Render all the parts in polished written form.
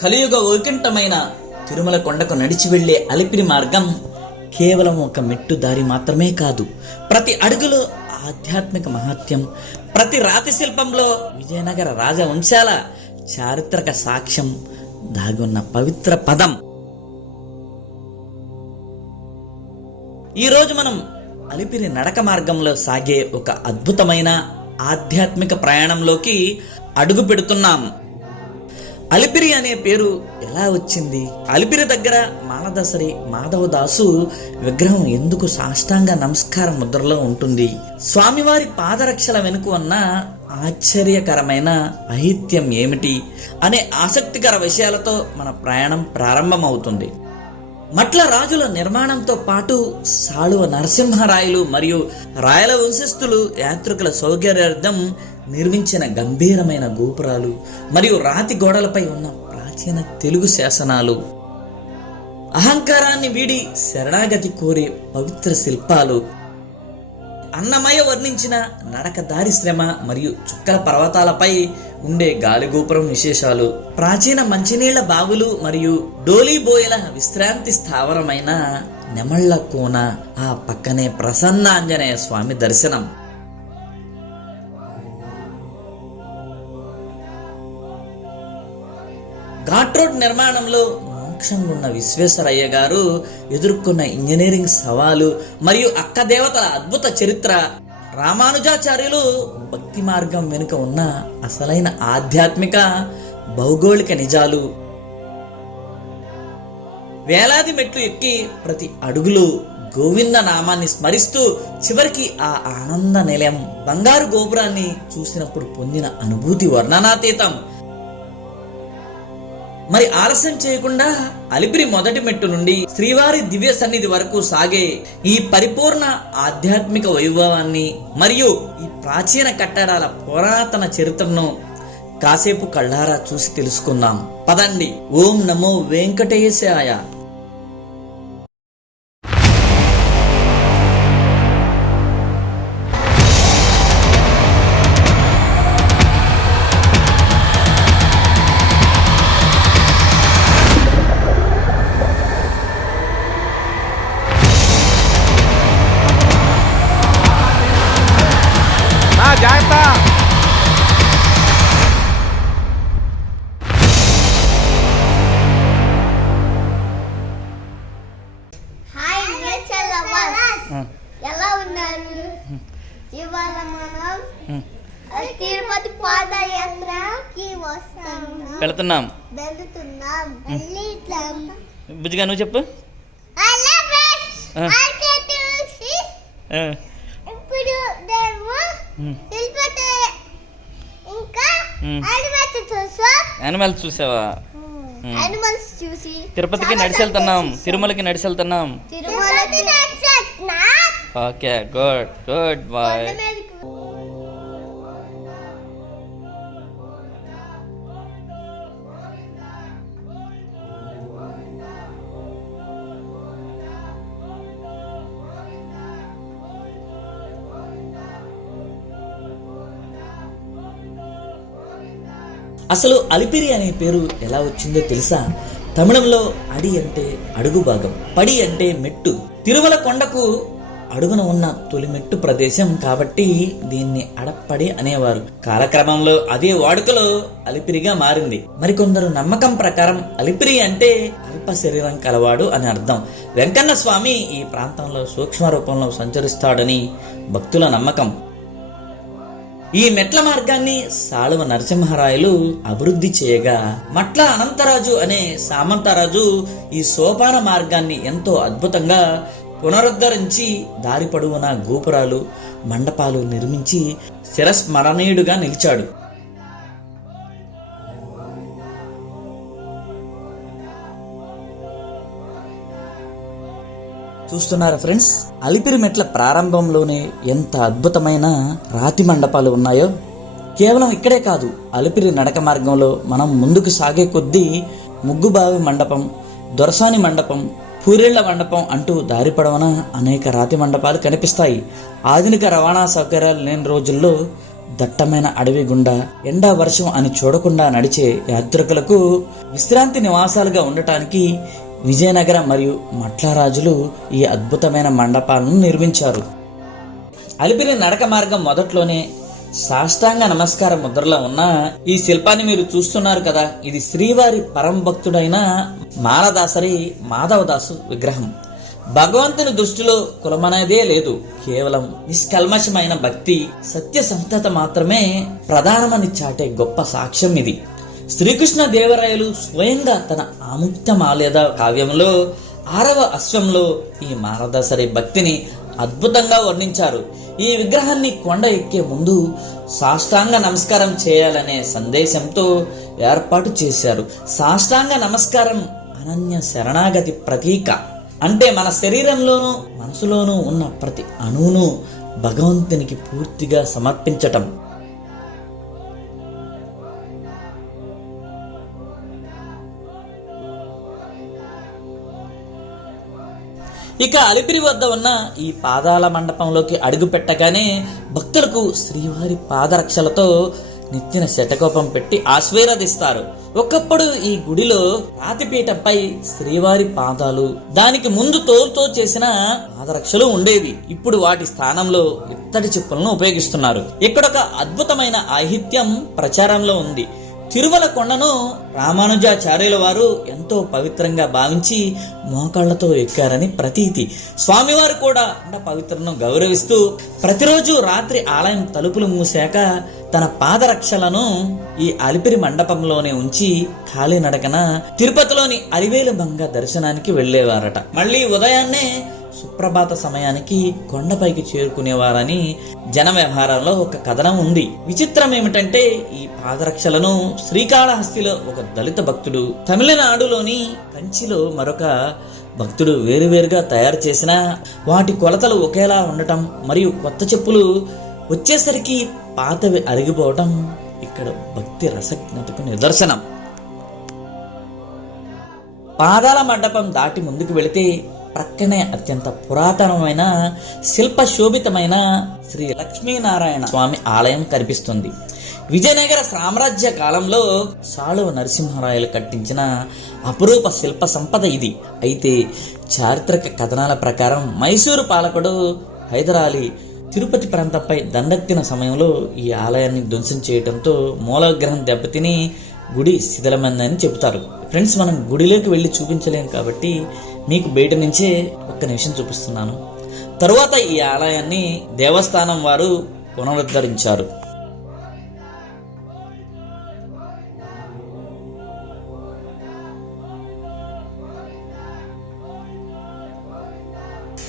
కలియుగ వైకుంఠమైన తిరుమల కొండకు నడిచి వెళ్లే అలిపిరి మార్గం కేవలం ఒక మెట్టు దారి మాత్రమే కాదు. ప్రతి అడుగులో ఆధ్యాత్మిక మహత్యం, ప్రతి రాతి శిల్పంలో విజయనగర రాజవంశాల చారిత్రక సాక్ష్యం దాగున్న పవిత్ర పదం. ఈరోజు మనం అలిపిరి నడక మార్గంలో సాగే ఒక అద్భుతమైన ఆధ్యాత్మిక ప్రయాణంలోకి అడుగు పెడుతున్నాం. అలిపిరి అనే పేరు ఎలా వచ్చింది? అలిపిరి దగ్గర మానదసరి మాధవదాసు విగ్రహం ఎందుకు సాష్టాంగ నమస్కార ముద్రలో ఉంటుంది? స్వామివారి పాదరక్షల వెనుక ఉన్న ఆశ్చర్యకరమైన అహిత్యం ఏమిటి అనే ఆసక్తికర విషయాలతో మన ప్రయాణం ప్రారంభమవుతుంది. మట్ల రాజుల నిర్మాణంతో పాటు సాళువ నరసింహరాయలు మరియు రాయల వంశస్థులు యాత్రికుల సౌకర్యార్థం నిర్మించిన గంభీరమైన గోపురాలు మరియు రాతి గోడలపై ఉన్న ప్రాచీన తెలుగు శాసనాలు, అహంకారాన్ని వీడి శరణాగతి కోరే పవిత్ర శిల్పాలు, అన్నమయ్య వర్ణించిన నడక దారి శ్రమ మరియు చుక్కల పర్వతాలపై ఉండే గాలిగోపురం విశేషాలు, ప్రాచీన మంచినీళ్ల బావులు మరియు డోలీబోయల విశ్రాంతి స్థావరమైన నెమళ్ల కోన, ఆ పక్కనే ప్రసన్న ఆంజనేయ స్వామి దర్శనం. ఘాట్ రోడ్ నిర్మాణంలో మోక్షంగా ఉన్న విశ్వేశ్వరయ్య గారు ఎదుర్కొన్న ఇంజనీరింగ్ సవాలు మరియు అక్క దేవతల అద్భుత చరిత్ర, రామానుజాచార్యులు భక్తి మార్గం వెనుక ఉన్న అసలైన ఆధ్యాత్మిక భౌగోళిక నిజాలు, వేలాది మెట్లు ఎక్కి ప్రతి అడుగులు గోవింద నామాన్ని స్మరిస్తూ చివరికి ఆ ఆనంద నిలయం బంగారు గోపురాన్ని చూసినప్పుడు పొందిన అనుభూతి వర్ణనాతీతం. మరి ఆలస్యం చేయకుండా అలిపిరి మొదటి మెట్టు నుండి శ్రీవారి దివ్య సన్నిధి వరకు సాగే ఈ పరిపూర్ణ ఆధ్యాత్మిక వైభవాన్ని మరియు ఈ ప్రాచీన కట్టడాల పురాతన చరిత్రను కాసేపు కళ్ళారా చూసి తెలుసుకుందాం. పదండి. ఓం నమో వెంకటేశాయ. ఎలా ఉన్నారు? ఇవాళ మనం తిరుపతి పాదయాత్రకి వెళ్తున్నాం. బుజ్జిగా నువ్వు చెప్పు. ఇప్పుడు యానిమల్స్ చూసావా? చూసి తిరుపతికి నడిచి వెళ్తున్నాం, తిరుమలకి నడిచి వెళ్తున్నాం. Okay, good good bye. అసలు అలిపిరి అనే పేరు ఎలా వచ్చిందో తెలుసా? తమిళంలో అడి అంటే అడుగు భాగం, పడి అంటే మెట్టు. తిరుమల కొండకు అడుగున ఉన్న తొలి మెట్టు ప్రదేశం కాబట్టి దీన్ని అడప్పడి అనేవారు. కాలక్రమంలో అదే వాడుకలో అలిపిరిగా మారింది. మరికొందరు నమ్మకం ప్రకారం అలిపిరి అంటే అల్ప శరీరం కలవాడు అని అర్థం. వెంకన్న స్వామి ఈ ప్రాంతంలో సూక్ష్మ రూపంలో సంచరిస్తాడని భక్తుల నమ్మకం. ఈ మెట్ల మార్గాన్ని సాళువ నరసింహరాయలు అభివృద్ధి చేయగా మట్ల అనంతరాజు అనే సామంతరాజు ఈ సోపాన మార్గాన్ని ఎంతో అద్భుతంగా పునరుద్ధరించి దారి పొడవునా గోపురాలు, మండపాలు నిర్మించి చిరస్మరణీయుడుగా నిలిచాడు. చూస్తున్నారా ఫ్రెండ్స్, అలిపిరి మెట్ల ప్రారంభంలోనే ఎంత అద్భుతమైన రాతి మండపాలు ఉన్నాయో. కేవలం ఇక్కడే కాదు, అలిపిరి నడక మార్గంలో మనం ముందుకు సాగే కొద్దీ ముగ్గుబావి మండపం, దొరసాని మండపం, పూరేళ్ల మండపం అంటూ దారి పొడవున అనేక రాతి మండపాలు కనిపిస్తాయి. ఆధునిక రవాణా సౌకర్యాలు లేని రోజుల్లో దట్టమైన అడవి గుండా ఎండా వర్షం అని చూడకుండా నడిచే యాత్రికులకు విశ్రాంతి నివాసాలుగా ఉండటానికి విజయనగర మరియు మట్లారాజులు ఈ అద్భుతమైన మండపాలను నిర్మించారు. అలిపిరి నడక మార్గం మొదట్లోనే సాష్టాంగ నమస్కార ముద్రలో ఉన్న ఈ శిల్పాన్ని మీరు చూస్తున్నారు కదా, ఇది శ్రీవారి పరమ భక్తుడైన మాలదాసరి మాధవదాసు విగ్రహం. భగవంతుని దృష్టిలో కులమనేదే లేదు, కేవలం నిష్కల్మషమైన భక్తి సత్యసంధత మాత్రమే ప్రధానమని చాటే గొప్ప సాక్ష్యం ఇది. శ్రీకృష్ణ దేవరాయలు స్వయంగా తన ఆముక్తమాల్యద కావ్యంలో 6వ అశ్వంలో ఈ మాలదాసరి భక్తిని అద్భుతంగా వర్ణించారు. ఈ విగ్రహాన్ని కొండ ఎక్కే ముందు సాష్టాంగ నమస్కారం చేయాలనే సందేశంతో ఏర్పాటు చేశారు. సాష్టాంగ నమస్కారం అనన్య శరణాగతి ప్రతీక. అంటే మన శరీరంలోనూ మనసులోనూ ఉన్న ప్రతి అణువును భగవంతునికి పూర్తిగా సమర్పించటం. ఇక అలిపిరి వద్ద ఉన్న ఈ పాదాల మండపంలోకి అడుగు పెట్టగానే భక్తులకు శ్రీవారి పాదరక్షలతో నెత్తిన శతకోపం పెట్టి ఆశీర్వదిస్తారు. ఒకప్పుడు ఈ గుడిలో రాతిపీఠంపై శ్రీవారి పాదాలు, దానికి ముందు తోలుతో చేసిన పాదరక్షలు ఉండేవి. ఇప్పుడు వాటి స్థానంలో ఇత్తడి చెప్పులను ఉపయోగిస్తున్నారు. ఇక్కడ ఒక అద్భుతమైన ఆహిత్యం ప్రచారంలో ఉంది. తిరుమల కొండను రామానుజాచార్యుల వారు ఎంతో పవిత్రంగా భావించి మోకాళ్లతో ఎక్కారని ప్రతీతి. స్వామివారు కూడా పవిత్రను గౌరవిస్తూ ప్రతిరోజు రాత్రి ఆలయం తలుపులు మూసాక తన పాదరక్షలను ఈ అలిపిరి మండపంలోనే ఉంచి కాలినడకన తిరుపతిలోని అలివేలు మంగ దర్శనానికి వెళ్లేవారట. మళ్ళీ ఉదయాన్నే సుప్రభాత సమయానికి కొండపైకి చేరుకునేవారని జన వ్యవహారంలో ఒక కథనం ఉంది. విచిత్రం ఏమిటంటే ఈ పాదరక్షలను శ్రీకాళహస్తిలో ఒక దళిత భక్తుడు, తమిళనాడులోని కంచిలో మరొక భక్తుడు వేరువేరుగా తయారు చేసిన వాటి కొలతలు ఒకేలా ఉండటం మరియు కొత్త చెప్పులు వచ్చేసరికి పాతవి అరిగిపోవటం ఇక్కడ భక్తి రసజ్ఞతకు నిదర్శనం. పాదాల మండపం దాటి ముందుకు వెళితే ప్రక్కనే అత్యంత పురాతనమైన శిల్పశోభితమైన శ్రీ లక్ష్మీనారాయణ స్వామి ఆలయం కనిపిస్తుంది. విజయనగర సామ్రాజ్య కాలంలో సాళువ నరసింహరాయలు కట్టించిన అపురూప శిల్ప సంపద ఇది. అయితే చారిత్రక కథనాల ప్రకారం మైసూరు పాలకుడు హైదరాలీ తిరుపతి ప్రాంతంపై దండెత్తిన సమయంలో ఈ ఆలయాన్ని ధ్వంసం చేయడంతో మూల విగ్రహం దెబ్బతిని గుడి శిథిలమైందని చెబుతారు. ఫ్రెండ్స్, మనం గుడిలోకి వెళ్ళి చూపించలేము కాబట్టి మీకు బయట నుంచే ఒక్క నిమిషం చూపిస్తున్నాను. తరువాత ఈ ఆలయాన్ని దేవస్థానం వారు పునరుద్ధరించారు.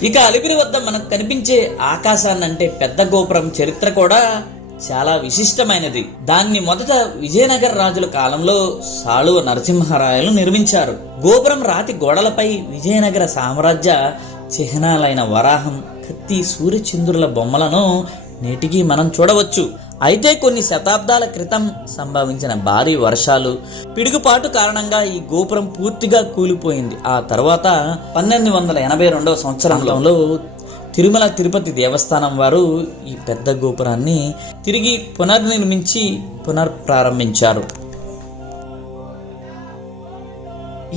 ఇక అలిపిరి వద్ద మనకు కనిపించే ఆకాశాన్ని అంటే పెద్ద గోపురం చరిత్ర కూడా చాలా విశిష్టమైనది. దాన్ని మొదట విజయనగర రాజుల కాలంలో సాళువ నరసింహరాయలు నిర్మించారు. గోపురం రాతి గోడలపై విజయనగర సామ్రాజ్య చిహ్నాలైన వరాహం, కత్తి, సూర్యచంద్రుల బొమ్మలను నేటికి మనం చూడవచ్చు. అయితే కొన్ని శతాబ్దాల క్రితం సంభవించిన భారీ వర్షాలు, పిడుగుపాటు కారణంగా ఈ గోపురం పూర్తిగా కూలిపోయింది. ఆ తర్వాత 1282 సంవత్సరంలో తిరుమల తిరుపతి దేవస్థానం వారు ఈ పెద్ద గోపురాన్ని తిరిగి పునర్నిర్మించి పునర్ప్రారంభించారు.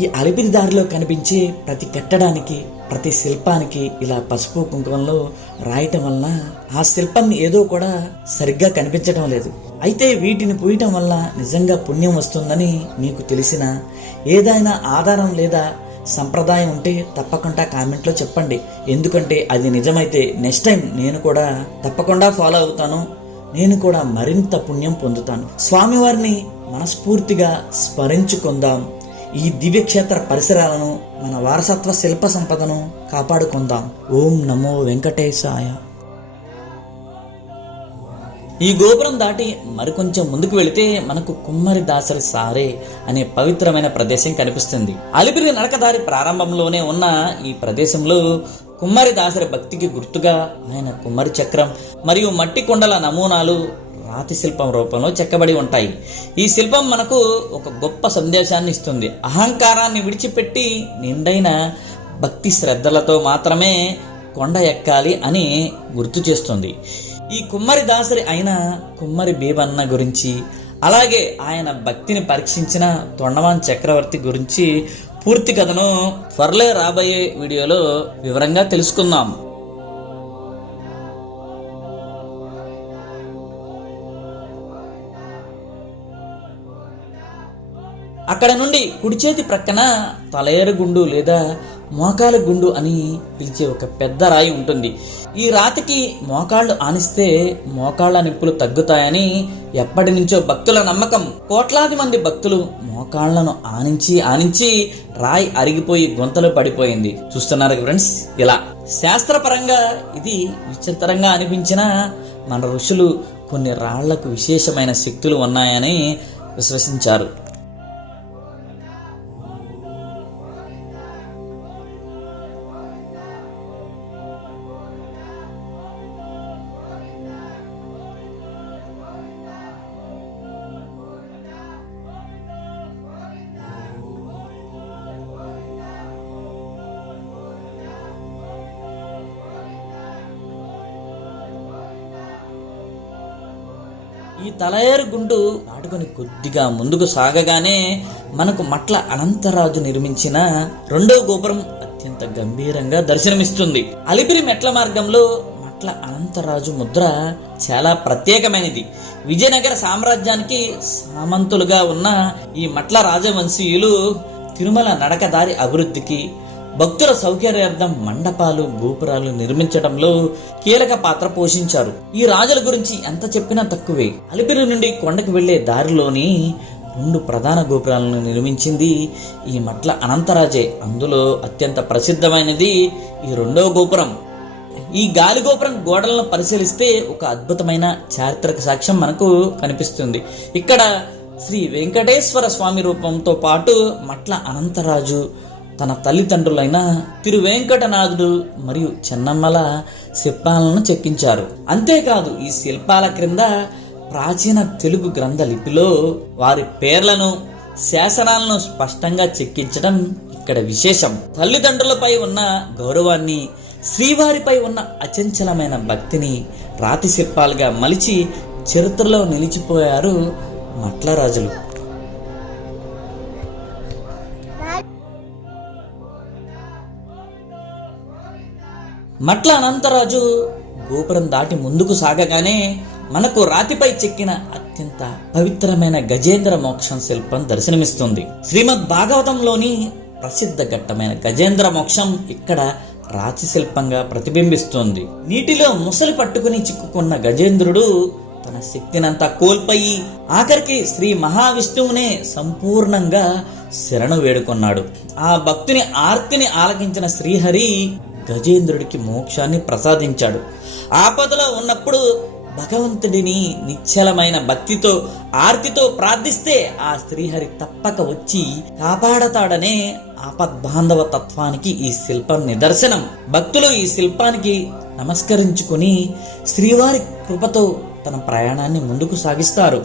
ఈ అలిపిరి దారిలో కనిపించే ప్రతి కట్టడానికి, ప్రతి శిల్పానికి ఇలా పసుపు కుంకుమలో రాయటం వలన ఆ శిల్పాన్ని ఏదో కూడా సరిగ్గా కనిపించడం లేదు. అయితే వీటిని పూయటం వల్ల నిజంగా పుణ్యం వస్తుందని మీకు తెలిసిన ఏదైనా ఆధారం లేదా సంప్రదాయం ఉంటే తప్పకుండా కామెంట్లో చెప్పండి. ఎందుకంటే అది నిజమైతే నెక్స్ట్ టైం నేను కూడా తప్పకుండా ఫాలో అవుతాను. నేను కూడా మరింత పుణ్యం పొందుతాను. స్వామివారిని మనస్ఫూర్తిగా స్మరించుకుందాం. ఈ దివ్యక్షేత్ర పరిసరాలను, మన వారసత్వ శిల్ప సంపదను కాపాడుకుందాం. ఓం నమో వెంకటేశాయ. ఈ గోపురం దాటి మరికొంచెం ముందుకు వెళితే మనకు కుమ్మరి దాసరి సారే అనే పవిత్రమైన ప్రదేశం కనిపిస్తుంది. అలిపిరి నడకదారి ప్రారంభంలోనే ఉన్న ఈ ప్రదేశంలో కుమ్మరి దాసరి భక్తికి గుర్తుగా ఆయన కుమ్మరి చక్రం మరియు మట్టి కొండల నమూనాలు రాతి శిల్పం రూపంలో చెక్కబడి ఉంటాయి. ఈ శిల్పం మనకు ఒక గొప్ప సందేశాన్ని ఇస్తుంది. అహంకారాన్ని విడిచిపెట్టి నిండైన భక్తి శ్రద్ధలతో మాత్రమే కొండ ఎక్కాలి అని గుర్తు చేస్తుంది. ఈ కుమ్మరి దాసరి అయిన కుమ్మరి భీమన్న గురించి, అలాగే ఆయన భక్తిని పరీక్షించిన తొండమాన్ చక్రవర్తి గురించి పూర్తి కథను త్వరలో రాబోయే వీడియోలో వివరంగా తెలుసుకుందాం. అక్కడ నుండి కుడి చేతి ప్రక్కన తలయేరు గుండు లేదా మోకాల గుండు అని పిలిచే ఒక పెద్ద రాయి ఉంటుంది. ఈ రాతికి మోకాళ్ళు ఆనిస్తే మోకాళ్ళ నిప్పులు తగ్గుతాయని ఎప్పటి నుంచో భక్తుల నమ్మకం. కోట్లాది మంది భక్తులు మోకాళ్లను ఆనించి రాయి అరిగిపోయి గుంతలు పడిపోయింది. చూస్తున్నారు ఫ్రెండ్స్, ఇలా శాస్త్రపరంగా ఇది విచిత్రంగా అనిపించినా మన ఋషులు కొన్ని రాళ్లకు విశేషమైన శక్తులు ఉన్నాయని విశ్వసించారు. ఈ తలయేరు గుండు దాటుకొని కొద్దిగా ముందుకు సాగగానే మనకు మట్ల అనంతరాజు నిర్మించిన రెండో గోపురం అత్యంత గంభీరంగా దర్శనమిస్తుంది. అలిపిరి మెట్ల మార్గంలో మట్ల అనంతరాజు ముద్ర చాలా ప్రత్యేకమైనది. విజయనగర సామ్రాజ్యానికి సామంతులుగా ఉన్న ఈ మట్ల రాజవంశీయులు తిరుమల నడకదారి అభివృద్ధికి, భక్తుల సౌకర్యార్థం మండపాలు, గోపురాలు నిర్మించడంలో కీలక పాత్ర పోషించారు. ఈ రాజుల గురించి ఎంత చెప్పినా తక్కువే. అలిపిరి నుండి కొండకు వెళ్లే దారిలోని 2 ప్రధాన గోపురాలను నిర్మించింది ఈ మట్ల అనంతరాజే. అందులో అత్యంత ప్రసిద్ధమైనది ఈ రెండో గోపురం. ఈ గాలి గోపురం గోడలను పరిశీలిస్తే ఒక అద్భుతమైన చారిత్రక సాక్ష్యం మనకు కనిపిస్తుంది. ఇక్కడ శ్రీ వెంకటేశ్వర స్వామి రూపంతో పాటు మట్ల అనంతరాజు తన తల్లిదండ్రులైన తిరువేంకటనాథుడు మరియు చెన్నమ్మల శిల్పాలను చెక్కించారు. అంతేకాదు ఈ శిల్పాల క్రింద ప్రాచీన తెలుగు గ్రంథ లిపిలో వారి పేర్లను, శాసనాలను స్పష్టంగా చెక్కించడం ఇక్కడ విశేషం. తల్లిదండ్రులపై ఉన్న గౌరవాన్ని, శ్రీవారిపై ఉన్న అచంచలమైన భక్తిని రాతి శిల్పాలుగా మలిచి చరిత్రలో నిలిచిపోయారు మట్ల రాజులు. మట్ల అనంతరాజు గోపురం దాటి ముందుకు సాగగానే మనకు రాతిపై చెక్కిన అత్యంత పవిత్రమైన గజేంద్ర మోక్షం శిల్పం దర్శనమిస్తుంది. శ్రీమద్ భాగవతంలోని ప్రసిద్ధ ఘట్టమైన గజేంద్ర మోక్షం ఇక్కడ రాతి శిల్పంగా ప్రతిబింబిస్తుంది. నీటిలో ముసలి పట్టుకుని చిక్కుకున్న గజేంద్రుడు తన శక్తినంతా కోల్పోయి ఆఖరికి శ్రీ మహావిష్ణువునే సంపూర్ణంగా శరణు వేడుకొన్నాడు. ఆ భక్తుని ఆర్తిని ఆలకించిన శ్రీహరి గజేంద్రుడికి మోక్షాన్ని ప్రసాదించాడు. ఆపదలో ఉన్నప్పుడు భగవంతుడిని నిశ్చలమైన భక్తితో, ఆర్తితో ప్రార్థిస్తే ఆ శ్రీహరి తప్పక వచ్చి కాపాడతాడనే ఆపద్బాంధవ తత్వానికి ఈ శిల్పం నిదర్శనం. భక్తులు ఈ శిల్పానికి నమస్కరించుకుని శ్రీవారి కృపతో తన ప్రయాణాన్ని ముందుకు సాగిస్తారు.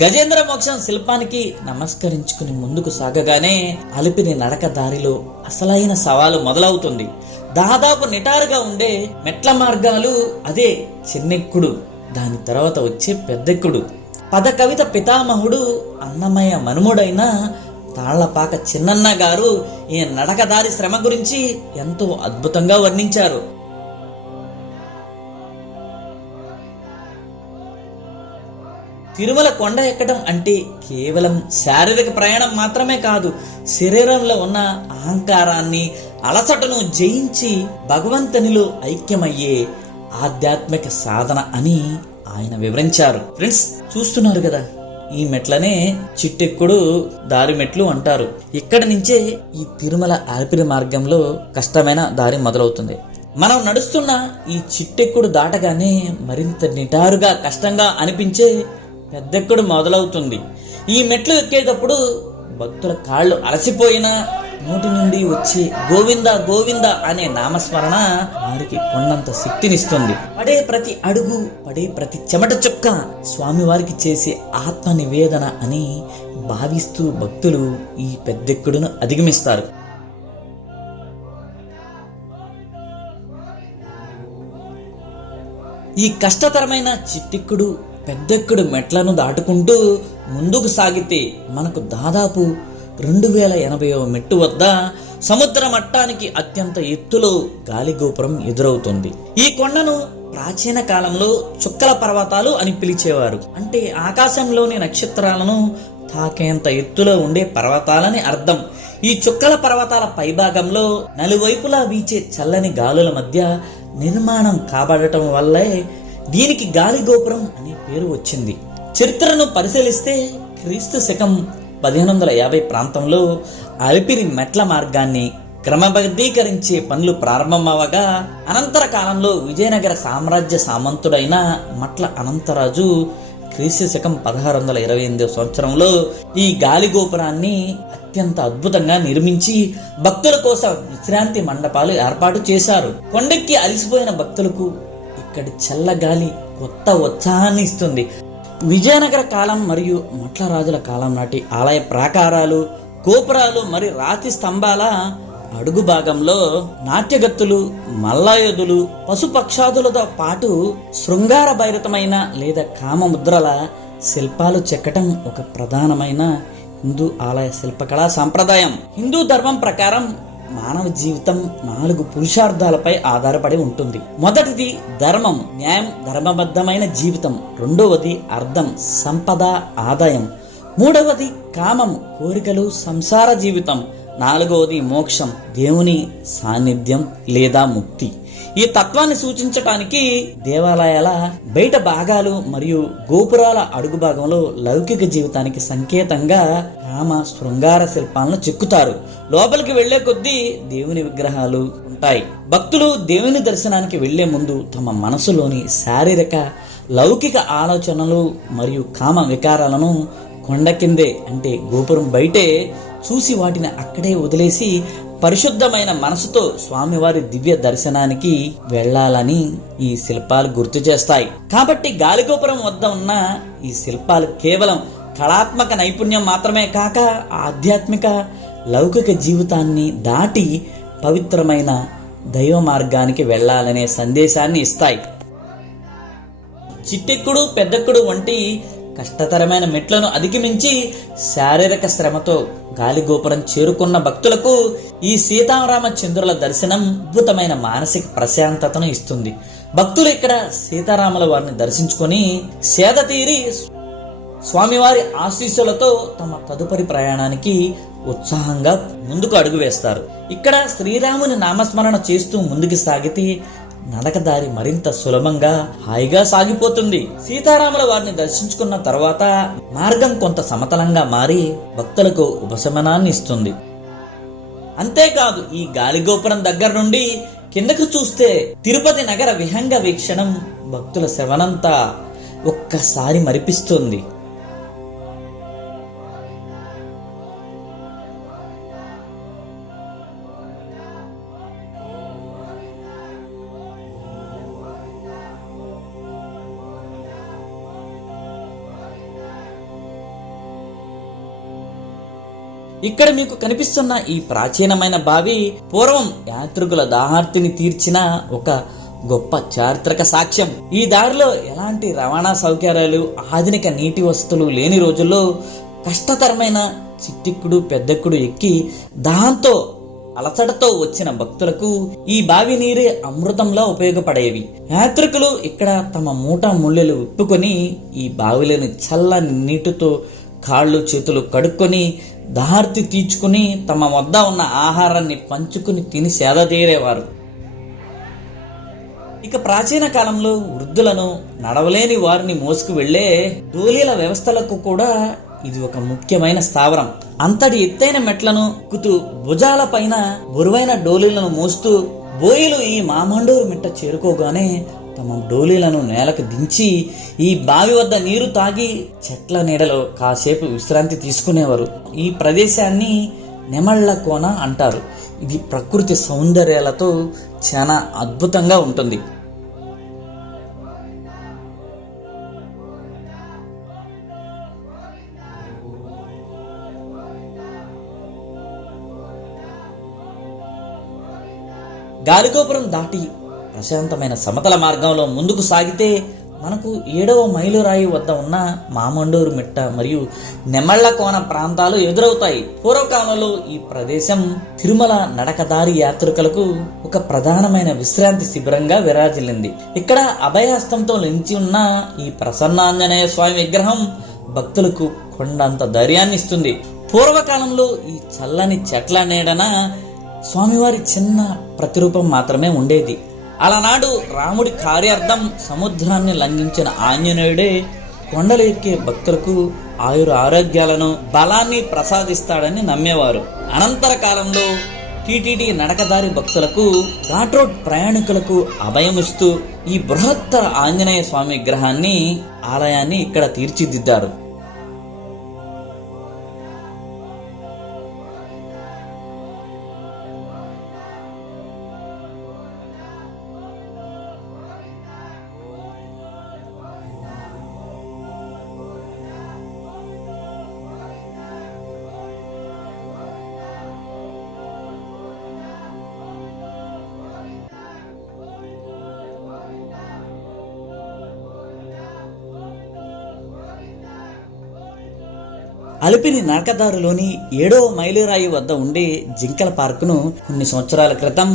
గజేంద్ర మోక్షం శిల్పానికి నమస్కరించుకుని ముందుకు సాగగానే అలిపిరి నడక దారిలో అసలైన సవాలు మొదలవుతుంది. దాదాపు నిటారుగా ఉండే మెట్ల మార్గాలు, అదే చిన్నెక్కుడు, దాని తర్వాత వచ్చే పెద్దెక్కుడు. పద కవిత పితామహుడు అన్నమయ్య మనుముడైన తాళ్లపాక చిన్నన్న గారు ఈ నడకదారి శ్రమ గురించి ఎంతో అద్భుతంగా వర్ణించారు. తిరుమల కొండ ఎక్కడం అంటే కేవలం శారీరక ప్రయాణం మాత్రమే కాదు, శరీరంలో ఉన్న అహంకారాన్ని, అలసటను జయించి భగవంతునిలో ఐక్యమయ్యే ఆధ్యాత్మిక సాధన అని ఆయన వివరించారు. ఫ్రెండ్స్, చూస్తున్నారు కదా, ఈ మెట్లనే చిట్టెక్కుడు దారి మెట్లు అంటారు. ఇక్కడి నుంచే ఈ తిరుమల అలిపిరి మార్గంలో కష్టమైన దారి మొదలవుతుంది. మనం నడుస్తున్న ఈ చిట్టెక్కుడు దాటగానే మరింత నిటారుగా, కష్టంగా అనిపించే పెద్దెక్కుడు మొదలవుతుంది. ఈ మెట్లు ఎక్కేటప్పుడు భక్తుల కాళ్ళు అలసిపోయినా నోటి నుండి వచ్చి గోవింద గోవింద అనే నామస్మరణ వారికి కొండంత శక్తినిస్తుంది. పడే ప్రతి అడుగు, పడే ప్రతి చెమట చుక్క స్వామివారికి చేసే ఆత్మ నివేదన అని భావిస్తూ భక్తులు ఈ పెద్దెక్కుడును అధిగమిస్తారు. ఈ కష్టతరమైన చిట్టిక్కుడు పెద్దెక్కుడు మెట్లను దాటుకుంటూ ముందుకు సాగితే మనకు దాదాపు 2080వ మెట్టు వద్ద సముద్ర మట్టానికి అత్యంత ఎత్తులో గాలిగోపురం ఎదురవుతుంది. ఈ కొండను ప్రాచీన కాలంలో చుక్కల పర్వతాలు అని పిలిచేవారు. అంటే ఆకాశంలోని నక్షత్రాలను తాకేంత ఎత్తులో ఉండే పర్వతాలని అర్థం. ఈ చుక్కల పర్వతాల పైభాగంలో నలువైపులా వీచే చల్లని గాలుల మధ్య నిర్మాణం కాబడటం వల్లే దీనికి గాలిగోపురం అనే పేరు వచ్చింది. చరిత్రను పరిశీలిస్తే క్రీస్తు శకం 1550 ప్రాంతంలో అలిపిరి మెట్ల మార్గాన్ని క్రమబద్ధీకరించే పనులు ప్రారంభమవగా అనంతర కాలంలో విజయనగర సామ్రాజ్య సామంతుడైన మట్ల అనంతరాజు క్రీస్తు శకం 1628 సంవత్సరంలో ఈ గాలిగోపురాన్ని అత్యంత అద్భుతంగా నిర్మించి భక్తుల కోసం విశ్రాంతి మండపాలు ఏర్పాటు చేశారు. కొండెక్కి అలిసిపోయిన భక్తులకు ఇక్కడి చల్లగాలి కొత్త ఉత్సాహాన్ని ఇస్తుంది. విజయనగర కాలం మరియు మట్ల రాజుల కాలం నాటి ఆలయ ప్రాకారాలు, గోపురాలు మరియు రాతి స్తంభాల అడుగు భాగంలో నాట్యగత్తులు, మల్లాయుధులు, పశుపక్షాదులతో పాటు శృంగార భైరతమైన లేదా కామముద్రల శిల్పాలు చెక్కటం ఒక ప్రధానమైన హిందూ ఆలయ శిల్పకళా సంప్రదాయం. హిందూ ధర్మం ప్రకారం మానవ జీవితం 4 పురుషార్థాలపై ఆధారపడి ఉంటుంది. మొదటిది ధర్మం, న్యాయం, ధర్మబద్ధమైన జీవితం. రెండవది అర్థం, సంపద, ఆదాయం. మూడవది కామం, కోరికలు, సంసార జీవితం. నాలుగవది మోక్షం, దేవుని సాన్నిధ్యం లేదా ముక్తి. ఈ తత్వాన్ని సూచించటానికి దేవాలయాల బయట భాగాలు మరియు గోపురాల అడుగు భాగంలో లౌకిక జీవితానికి సంకేతంగా కామ శృంగార శిల్పాలను చెక్కుతారు. లోపలికి వెళ్లే కొద్దీ దేవుని విగ్రహాలు ఉంటాయి. భక్తులు దేవుని దర్శనానికి వెళ్లే ముందు తమ మనసులోని శారీరక లౌకిక ఆలోచనలు మరియు కామ వికారాలను కొండ కిందే అంటే గోపురం బయటే చూసి వాటిని అక్కడే వదిలేసి పరిశుద్ధమైన మనసుతో స్వామివారి దివ్య దర్శనానికి వెళ్లాలని ఈ శిల్పాలు గుర్తు చేస్తాయి. కాబట్టి గాలిగోపురం వద్ద ఉన్న ఈ శిల్పాలు కేవలం కళాత్మక నైపుణ్యం మాత్రమే కాక ఆధ్యాత్మిక లౌకిక జీవితాన్ని దాటి పవిత్రమైన దైవ మార్గానికి వెళ్లాలనే సందేశాన్ని ఇస్తాయి. చిట్టెక్కుడు పెద్దెక్కుడు వంటి కష్టతరమైన మెట్లను అధిగమించి శారీరక శ్రమతో గాలిగోపురం చేరుకున్న భక్తులకు ఈ సీతారామచంద్రుల దర్శనం అద్భుతమైన మానసిక ప్రశాంతతను ఇస్తుంది. భక్తులు ఇక్కడ సీతారాముల వారిని దర్శించుకొని సేద తీరి స్వామివారి ఆశీస్సులతో తమ తదుపరి ప్రయాణానికి ఉత్సాహంగా ముందుకు అడుగు వేస్తారు. ఇక్కడ శ్రీరాముని నామస్మరణ చేస్తూ ముందుకు సాగితే నడకదారి మరింత సులభంగా హాయిగా సాగిపోతుంది. సీతారాముల వారిని దర్శించుకున్న తర్వాత మార్గం కొంత సమతలంగా మారి భక్తులకు ఉపశమనాన్ని ఇస్తుంది. అంతేకాదు ఈ గాలిగోపురం దగ్గర నుండి కిందకు చూస్తే తిరుపతి నగర విహంగ వీక్షణం భక్తుల శ్రవణంతా ఒక్కసారి మరిపిస్తుంది. ఇక్కడ మీకు కనిపిస్తున్న ఈ ప్రాచీనమైన బావి పూర్వం యాత్రికుల దాహార్తిని తీర్చిన ఒక గొప్ప చారిత్రక సాక్ష్యం. ఈ దారిలో ఎలాంటి రవాణా సౌకర్యాలు, ఆధునిక నీటి వసతులు లేని రోజుల్లో కష్టతరమైన చిట్టిక్కుడు పెద్దెక్కుడు ఎక్కి దాహంతో అలసటతో వచ్చిన భక్తులకు ఈ బావి నీరే అమృతంలా ఉపయోగపడేవి. యాత్రికులు ఇక్కడ తమ మూట ముళ్ళలు విప్పుకొని ఈ బావిలోని చల్లని నీటితో కాళ్ళు చేతులు కడుక్కొని దాహార్తి తీర్చుకుని తమ వద్ద ఉన్న ఆహారాన్ని పంచుకుని తిని సేద తీరేవారు. ఇక ప్రాచీన కాలంలో వృద్ధులను, నడవలేని వారిని మోసుకు వెళ్లే డోలీల వ్యవస్థలకు కూడా ఇది ఒక ముఖ్యమైన స్థావరం. అంతటి ఎత్తైన మెట్లను ఎక్కుతూ భుజాల పైన బరువైన డోలీలను మోస్తూ బోయిలు ఈ మామండూరు మిట్ట చేరుకోగానే తమ డోలీలను నేలకు దించి ఈ బావి వద్ద నీరు తాగి చెట్ల నీడలో కాసేపు విశ్రాంతి తీసుకునేవారు. ఈ ప్రదేశాన్ని నెమళ్ల కోన అంటారు. ఇది ప్రకృతి సౌందర్యాలతో చాలా అద్భుతంగా ఉంటుంది. గాలిగోపురం దాటి ప్రశాంతమైన సమతల మార్గంలో ముందుకు సాగితే మనకు 7వ మైలురాయి వద్ద ఉన్న మామండూరు మిట్ట మరియు నెమళ్లకోన ప్రాంతాలు ఎదురవుతాయి. పూర్వకాలంలో ఈ ప్రదేశం తిరుమల నడకదారి యాత్రికులకు ఒక ప్రధానమైన విశ్రాంతి శిబిరంగా విరాజిల్లింది. ఇక్కడ అభయహస్తంతో నిలిచి ఉన్న ఈ ప్రసన్నాంజనేయ స్వామి విగ్రహం భక్తులకు కొండంత ధైర్యాన్ని ఇస్తుంది. పూర్వకాలంలో ఈ చల్లని చెట్ల నీడన స్వామివారి చిన్న ప్రతిరూపం మాత్రమే ఉండేది. అలనాడు రాముడి కార్యార్థం సముద్రాన్ని లంఘించిన ఆంజనేయుడే కొండలు ఎక్కే భక్తులకు ఆరోగ్యాలను బలాన్ని ప్రసాదిస్తాడని నమ్మేవారు. అనంతర కాలంలో టీటీడీ నడకదారి భక్తులకు ఘాట్ రోడ్ ప్రయాణికులకు అభయమిస్తూ ఈ బృహత్తర ఆంజనేయ స్వామి విగ్రహాన్ని ఆలయాన్ని ఇక్కడ తీర్చిదిద్దారు. అలిపిరి నడకదారులోని 7వ మైలురాయి వద్ద ఉండే జింకల పార్కును కొన్ని సంవత్సరాల క్రితం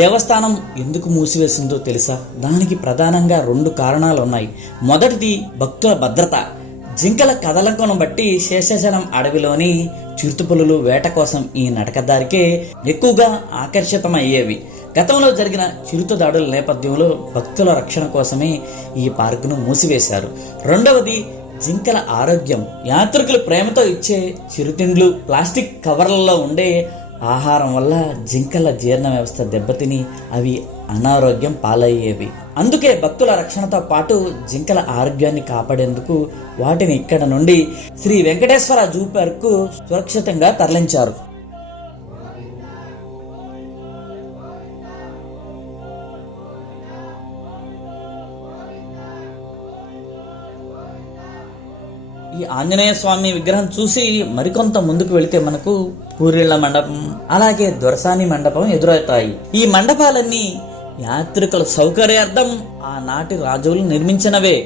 దేవస్థానం ఎందుకు మూసివేసిందో తెలుసా? దానికి ప్రధానంగా 2 కారణాలు ఉన్నాయి. మొదటిది భక్తుల భద్రత. జింకల కదలికను బట్టి శేషాచలం అడవిలోని చిరుతపులులు వేట కోసం ఈ నడకదారికే ఎక్కువగా ఆకర్షితమయ్యేవి. గతంలో జరిగిన చిరుత దాడుల నేపథ్యంలో భక్తుల రక్షణ కోసమే ఈ పార్కును మూసివేశారు. రెండవది జింకల ఆరోగ్యం. యాత్రికులు ప్రేమతో ఇచ్చే చిరుతిండ్లు, ప్లాస్టిక్ కవర్లలో ఉండే ఆహారం వల్ల జింకల జీర్ణ వ్యవస్థ దెబ్బతిని అవి అనారోగ్యం పాలయ్యేవి. అందుకే భక్తుల రక్షణతో పాటు జింకల ఆరోగ్యాన్ని కాపాడేందుకు వాటిని ఇక్కడ నుండి శ్రీ వెంకటేశ్వర జూ పార్క్ సురక్షితంగా తరలించారు. ఈ ఆంజనేయ స్వామి విగ్రహం చూసి మరికొంత ముందుకు వెళితే మనకు పూరిళ్ల మండపం, అలాగే దొరసాని మండపం ఎదురవుతాయి. ఈ మండపాలన్నీ యాత్రికుల సౌకర్యార్థం ఆనాటి రాజులు నిర్మించినవే.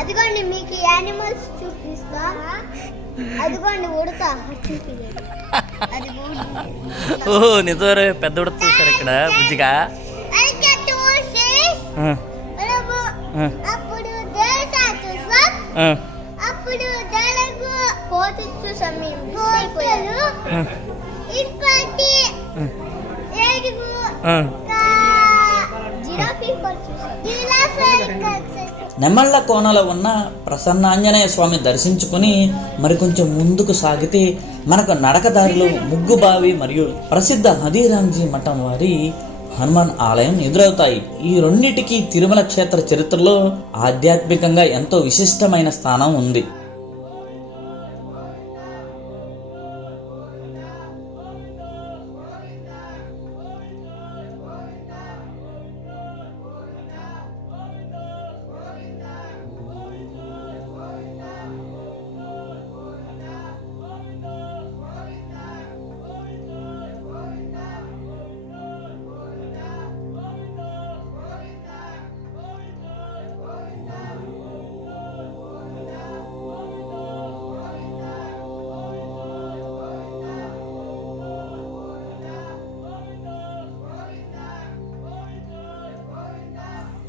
అదిగోండి మీకు యానిమల్స్ చూపిస్తా. అదిగోండి ఉడతా ఓహో నిజమే, పెద్ద ఉడత చూసారు ఇక్కడ బుజ్జిగా. అప్పుడు అప్పుడు కోతి చూసాం మేము. ఇంకోటి ఏడుగు జిరాఫీ చూసాం. నెమళ్ల కోనలో ఉన్న ప్రసన్నాంజనేయ స్వామి దర్శించుకుని మరికొంచెం ముందుకు సాగితే మనకు నడకదారిలో ముగ్గుబావి మరియు ప్రసిద్ధ హదీరాంజీ మఠం వారి హనుమాన్ ఆలయం ఎదురవుతాయి. ఈ రెండింటికి తిరుమల క్షేత్ర చరిత్రలో ఆధ్యాత్మికంగా ఎంతో విశిష్టమైన స్థానం ఉంది.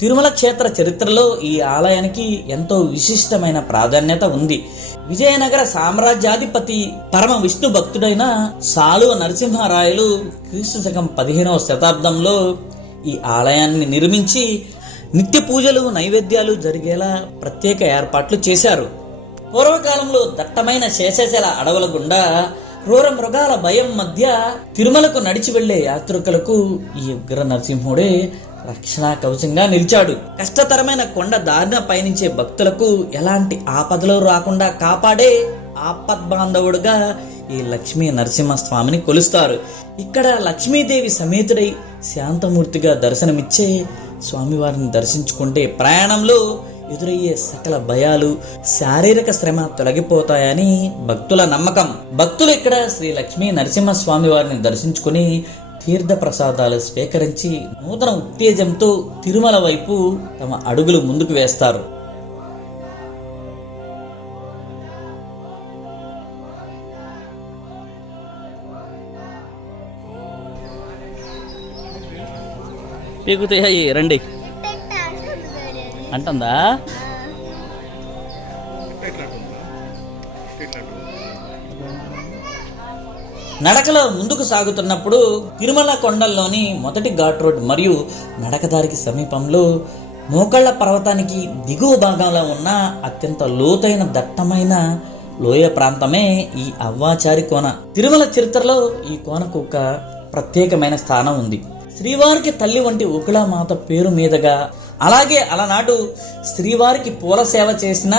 తిరుమల క్షేత్ర చరిత్రలో ఈ ఆలయానికి ఎంతో విశిష్టమైన ప్రాధాన్యత ఉంది. విజయనగర సామ్రాజ్యాధిపతి పరమ విష్ణు భక్తుడైన సాలువ నరసింహరాయలు క్రీస్తు శకం 15వ శతాబ్దంలో ఈ ఆలయాన్ని నిర్మించి నిత్య పూజలు, నైవేద్యాలు జరిగేలా ప్రత్యేక ఏర్పాట్లు చేశారు. పూర్వకాలంలో దట్టమైన శేషాచల అడవుల గుండా క్రూర మృగాల భయం మధ్య తిరుమలకు నడిచి వెళ్లే యాత్రికులకు ఈ ఉగ్ర నరసింహుడే రక్షణ కవచంగా నిలిచాడు. కష్టతరమైన కొండ దారిన పయనించే భక్తులకు ఎలాంటి ఆపదలు రాకుండా కాపాడే ఆపద్బాంధవుడుగా ఈ లక్ష్మీ నరసింహస్వామిని కొలుస్తారు. ఇక్కడ లక్ష్మీదేవి సమేతుడై శాంతమూర్తిగా దర్శనమిచ్చే స్వామివారిని దర్శించుకుంటే ప్రయాణంలో ఎదురయ్యే సకల భయాలు, శారీరక శ్రమ తొలగిపోతాయని భక్తుల నమ్మకం. భక్తులు ఇక్కడ శ్రీ లక్ష్మీ నరసింహస్వామి వారిని దర్శించుకుని తీర్థ ప్రసాదాలు స్వీకరించి నూతన ఉత్తేజంతో తిరుమల వైపు తమ అడుగులు ముందుకు వేస్తారు. పీకుతాయి రండి అంటుందా? నడకలో ముందుకు సాగుతున్నప్పుడు తిరుమల కొండల్లోని మొదటి ఘాట్ రోడ్ మరియు నడకదారికి సమీపంలో మోకళ్ళ పర్వతానికి దిగువ భాగంలో ఉన్న అత్యంత లోతైన దట్టమైన లోయ ప్రాంతమే ఈ అవ్వాచారి కోన. తిరుమల చరిత్రలో ఈ కోనకు ఒక ప్రత్యేకమైన స్థానం ఉంది. శ్రీవారికి తల్లి వంటి ఉకుళమాత పేరు మీదుగా, అలాగే అలనాడు శ్రీవారికి పూల సేవ చేసిన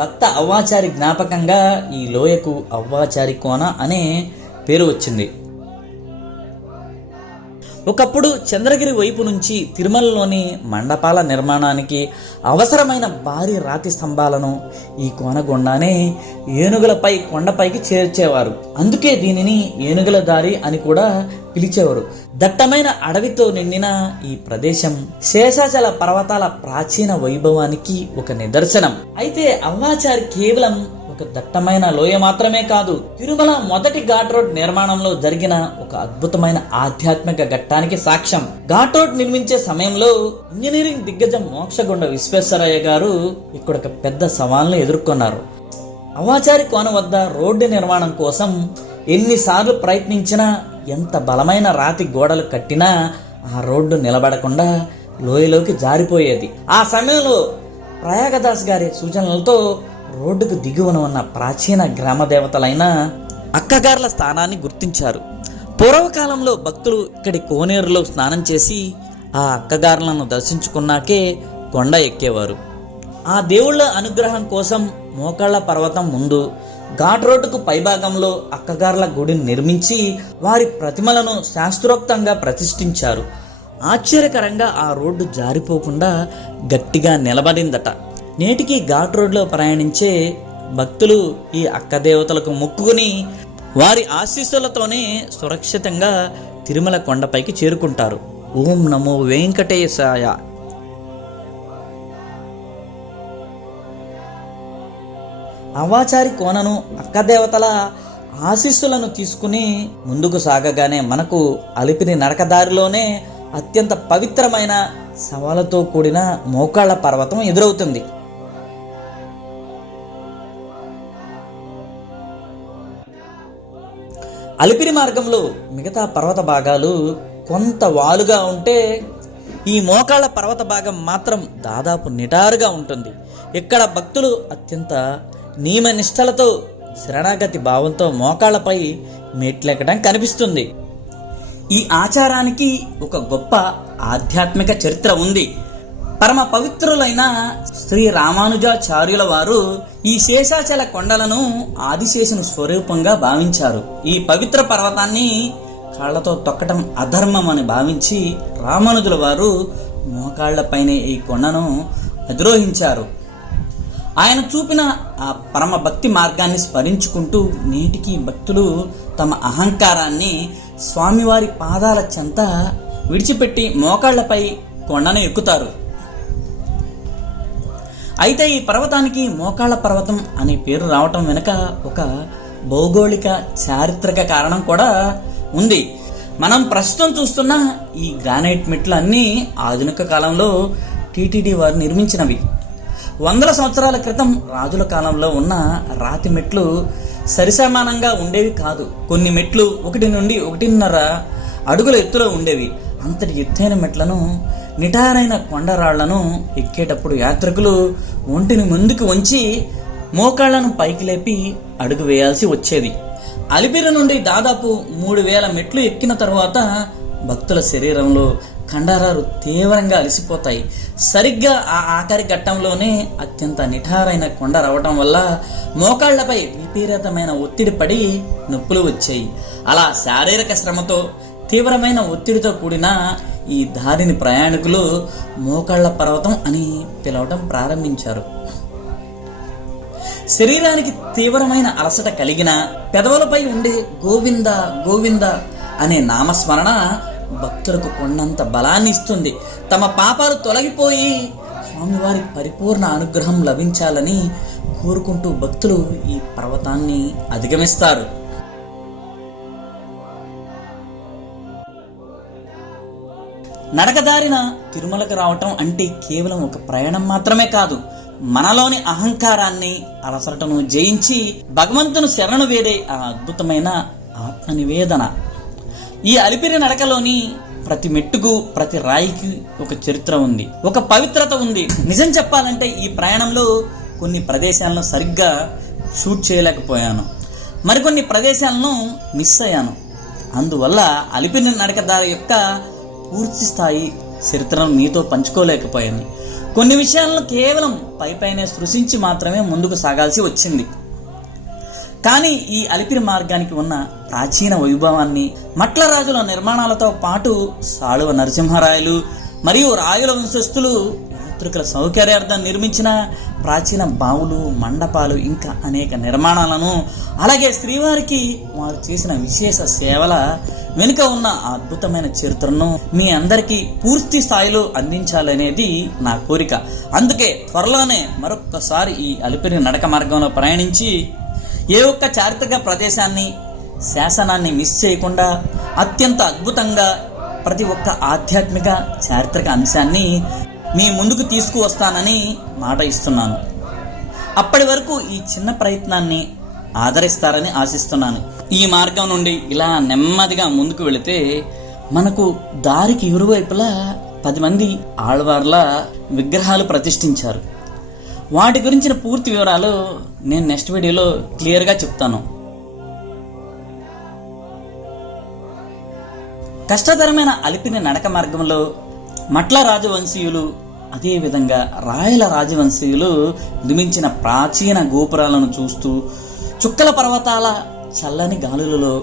భక్త అవ్వాచారి జ్ఞాపకంగా ఈ లోయకు అవ్వాచారి కోన అనే పేరు వచ్చింది. ఒకప్పుడు చంద్రగిరి వైపు నుంచి తిరుమలలోని మండపాల నిర్మాణానికి అవసరమైన భారీ రాతి స్తంభాలను ఈ కోన గుండానే ఏనుగులపై కొండపైకి చేర్చేవారు. అందుకే దీనిని ఏనుగుల దారి అని కూడా పిలిచేవారు. దట్టమైన అడవితో నిండిన ఈ ప్రదేశం శేషాచల పర్వతాల ప్రాచీన వైభవానికి ఒక నిదర్శనం. అయితే అవ్వాచారి కేవలం ఒక దట్టమైన లోయ మాత్రమే కాదు, తిరుమల మొదటి ఘాట్ రోడ్ నిర్మాణంలో జరిగిన ఒక అద్భుతమైన ఆధ్యాత్మిక ఘట్టానికి సాక్ష్యం. ఘాట్ రోడ్ నిర్మించే సమయంలో ఇంజనీరింగ్ దిగ్గజం మోక్షగుండ విశ్వేశ్వరయ్య గారు ఇక్కడ ఒక పెద్ద సవాల్ను ఎదుర్కొన్నారు. అవ్వాచారి కోన వద్ద రోడ్డు నిర్మాణం కోసం ఎన్నిసార్లు ప్రయత్నించినా, ఎంత బలమైన రాతి గోడలు కట్టినా ఆ రోడ్డు నిలబడకుండా లోయలోకి జారిపోయేది. ఆ సమయంలో ప్రయాగదాస్ గారి సూచనలతో రోడ్డుకు దిగువన ఉన్న ప్రాచీన గ్రామ దేవతలైన అక్కగార్ల స్థానాన్ని గుర్తించారు. పూర్వకాలంలో భక్తులు ఇక్కడి కోనేరులో స్నానం చేసి ఆ అక్కగార్లను దర్శించుకున్నాకే కొండ ఎక్కేవారు. ఆ దేవుళ్ళ అనుగ్రహం కోసం మోకాళ్ళ పర్వతం ముందు ఘాట్ రోడ్డుకు పైభాగంలో అక్కగార్ల గుడిని నిర్మించి వారి ప్రతిమలను శాస్త్రోక్తంగా ప్రతిష్ఠించారు. ఆశ్చర్యకరంగా ఆ రోడ్డు జారిపోకుండా గట్టిగా నిలబడిందట. నేటికి ఘాట్ రోడ్లో ప్రయాణించే భక్తులు ఈ అక్క దేవతలకు మొక్కుకుని వారి ఆశీస్సులతోనే సురక్షితంగా తిరుమల కొండపైకి చేరుకుంటారు. ఓం నమో వెంకటేశాయ. అవ్వాచారి కోనను అక్కదేవతల ఆశీస్సులను తీసుకుని ముందుకు సాగగానే మనకు అలిపిరి నడకదారిలోనే అత్యంత పవిత్రమైన సవాలతో కూడిన మోకాళ్ళ పర్వతం ఎదురవుతుంది. అలిపిరి మార్గంలో మిగతా పర్వత భాగాలు కొంత వాలుగా ఉంటే ఈ మోకాళ్ళ పర్వత భాగం మాత్రం దాదాపు నిటారుగా ఉంటుంది. ఇక్కడ భక్తులు అత్యంత నియమనిష్టలతో శరణాగతి భావంతో మోకాళ్ళపై మెట్లెక్కడం కనిపిస్తుంది. ఈ ఆచారానికి ఒక గొప్ప ఆధ్యాత్మిక చరిత్ర ఉంది. పరమ పవిత్రులైన శ్రీ రామానుజాచార్యుల వారు ఈ శేషాచల కొండలను ఆదిశేషుని స్వరూపంగా భావించారు. ఈ పవిత్ర పర్వతాన్ని కాళ్లతో తొక్కటం అధర్మం అని భావించి రామానుజుల వారు మోకాళ్లపైనే ఈ కొండను అధిరోహించారు. ఆయన చూపిన ఆ పరమ భక్తి మార్గాన్ని స్మరించుకుంటూ నేటికి భక్తులు తమ అహంకారాన్ని స్వామివారి పాదాల చెంత విడిచిపెట్టి మోకాళ్లపై కొండను ఎక్కుతారు. అయితే ఈ పర్వతానికి మోకాళ్ళ పర్వతం అనే పేరు రావటం వెనుక ఒక భౌగోళిక చారిత్రక కారణం కూడా ఉంది. మనం ప్రస్తుతం చూస్తున్న ఈ గ్రానైట్ మెట్లు అన్నీ ఆధునిక కాలంలో టీటీడీ వారు నిర్మించినవి. వందల సంవత్సరాల క్రితం రాజుల కాలంలో ఉన్న రాతి మెట్లు సరిసమానంగా ఉండేవి కాదు. కొన్ని మెట్లు 1 నుండి 1.5 అడుగుల ఎత్తులో ఉండేవి. అంతటి ఎత్తైన మెట్లను, నిటారైన కొండరాళ్లను ఎక్కేటప్పుడు యాత్రికులు ఒంటిని ముందుకు వంచి మోకాళ్లను పైకి లేపి అడుగు వేయాల్సి వచ్చేది. అలిపిరి నుండి దాదాపు 3000 మెట్లు ఎక్కిన తర్వాత భక్తుల శరీరంలో కండరాలు తీవ్రంగా అలసిపోతాయి. సరిగ్గా ఆ ఆఖరి ఘట్టంలోనే అత్యంత నిఠారైన కొండ రావటం వల్ల మోకాళ్లపై విపరీతమైన ఒత్తిడి పడి నొప్పులు వచ్చాయి. అలా శారీరక శ్రమతో తీవ్రమైన ఒత్తిడితో కూడిన ఈ దారిని ప్రయాణికులు మోకాళ్ల పర్వతం అని పిలవడం ప్రారంభించారు. శరీరానికి తీవ్రమైన అలసట కలిగిన పెదవులపై ఉండే గోవింద గోవింద అనే నామస్మరణ భక్తులకు కొండంత బలాన్ని ఇస్తుంది. తమ పాపాలు తొలగిపోయి స్వామివారి పరిపూర్ణ అనుగ్రహం లభించాలని కోరుకుంటూ భక్తులు ఈ పర్వతాన్ని అధిగమిస్తారు. నడకదారిన తిరుమలకు రావటం అంటే కేవలం ఒక ప్రయాణం మాత్రమే కాదు, మనలోని అహంకారాన్ని అలసటను జయించి భగవంతుని శరణు వేడే ఆ అద్భుతమైన ఆత్మనివేదన. ఈ అలిపిరి నడకలోని ప్రతి మెట్టుకు ప్రతి రాయికి ఒక చరిత్ర ఉంది, ఒక పవిత్రత ఉంది. నిజం చెప్పాలంటే ఈ ప్రయాణంలో కొన్ని ప్రదేశాలను సరిగ్గా షూట్ చేయలేకపోయాను, మరికొన్ని ప్రదేశాలను మిస్ అయ్యాను. అందువల్ల అలిపిరి నడకదారి యొక్క పూర్తి స్థాయి చరిత్రను మీతో పంచుకోలేకపోయాను. కొన్ని విషయాలను కేవలం పైపైనే సృష్టించి మాత్రమే ముందుకు సాగాల్సి వచ్చింది. కానీ ఈ అలిపిరి మార్గానికి ఉన్న ప్రాచీన వైభవాన్ని, మట్ల రాజుల నిర్మాణాలతో పాటు సాళువ నరసింహరాయలు మరియు రాయుల వంశస్థులు యాత్రికుల సౌకర్యార్థం నిర్మించిన ప్రాచీన బావులు, మండపాలు, ఇంకా అనేక నిర్మాణాలను, అలాగే శ్రీవారికి వారు చేసిన విశేష సేవల వెనుక ఉన్న అద్భుతమైన చరిత్రను మీ అందరికీ పూర్తి స్థాయిలో అందించాలనేది నా కోరిక. అందుకే త్వరలోనే మరొక్కసారి ఈ అలిపిరి నడక మార్గంలో ప్రయాణించి ఏ ఒక్క చారిత్రక ప్రదేశాన్ని, శాసనాన్ని మిస్ చేయకుండా అత్యంత అద్భుతంగా ప్రతి ఒక్క ఆధ్యాత్మిక చారిత్రక అంశాన్ని మీ ముందుకు తీసుకువస్తానని మాట ఇస్తున్నాను. అప్పటి వరకు ఈ చిన్న ప్రయత్నాన్ని ఆదరిస్తారని ఆశిస్తున్నాను. ఈ మార్గం నుండి ఇలా నెమ్మదిగా ముందుకు వెళితే మనకు దారికి ఇరువైపులా 10 మంది ఆళ్వార్ల విగ్రహాలు ప్రతిష్ఠించారు. వాటి గురించిన పూర్తి వివరాలు నేను నెక్స్ట్ వీడియోలో క్లియర్గా చెప్తాను. కష్టతరమైన అలిపిరి నడక మార్గంలో మట్ల రాజవంశీయులు, అదేవిధంగా రాయల రాజవంశీయులు నిర్మించిన ప్రాచీన గోపురాలను చూస్తూ, చుక్కల పర్వతాల చల్లని గాలులలో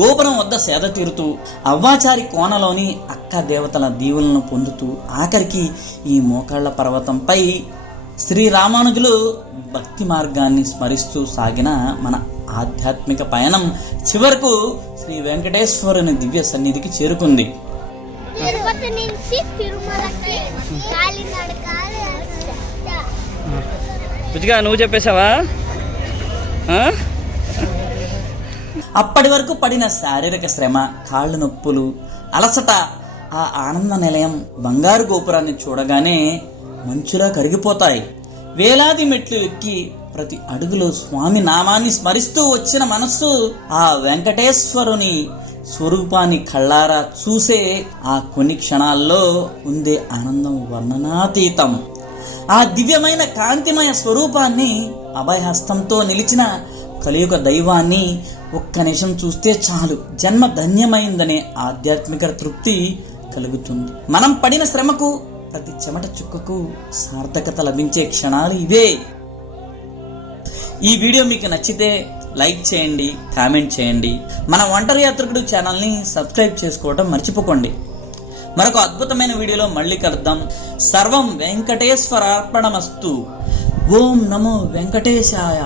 గోపురం వద్ద సేద తీరుతూ, అవ్వాచారి కోనలోని అక్క దేవతల దీవులను పొందుతూ, ఆఖరికి ఈ మోకాళ్ల పర్వతంపై శ్రీరామానుజులు భక్తి మార్గాన్ని స్మరిస్తూ సాగిన మన ఆధ్యాత్మిక పయనం చివరకు శ్రీ వెంకటేశ్వరుని దివ్య సన్నిధికి చేరుకుంది. తిరుపతి నుంచి తిరుమలకి కాలినడక. నువ్వు చెప్పేశావా? అప్పటి వరకు పడిన శారీరక శ్రమ, కాళ్ళు నొప్పులు, అలసట, ఆ ఆనంద నిలయం బంగారు గోపురాన్ని చూడగానే మంచులా కరిగిపోతాయి. వేలాది మెట్లు ఎక్కి ప్రతి అడుగులో స్వామి నామాన్ని స్మరిస్తూ వచ్చిన మనస్సు ఆ వెంకటేశ్వరుని స్వరూపాన్ని కళ్ళారా చూసే ఆ కొన్ని క్షణాల్లో ఉండే ఆనందం వర్ణనాతీతం. ఆ దివ్యమైన కాంతిమయ స్వరూపాన్ని, అభయహస్తంతో నిలిచిన కలియుగ దైవాన్ని ఒక్క నిమిషం చూస్తే చాలు, జన్మ ధన్యమైందనే ఆధ్యాత్మిక తృప్తి కలుగుతుంది. మనం పడిన శ్రమకు, ప్రతి చెమట చుక్కకు సార్థకత లభించే క్షణాలు ఇవే. ఈ వీడియో మీకు నచ్చితే లైక్ చేయండి, కామెంట్ చేయండి. మన ఒంటరి యాత్రికుడు ఛానల్ని సబ్స్క్రైబ్ చేసుకోవడం మర్చిపోకండి. మరొక అద్భుతమైన వీడియోలో మళ్ళీ కలుద్దాం. సర్వం వెంకటేశ్వరార్పణమస్తు. ఓం నమో వెంకటేశాయ.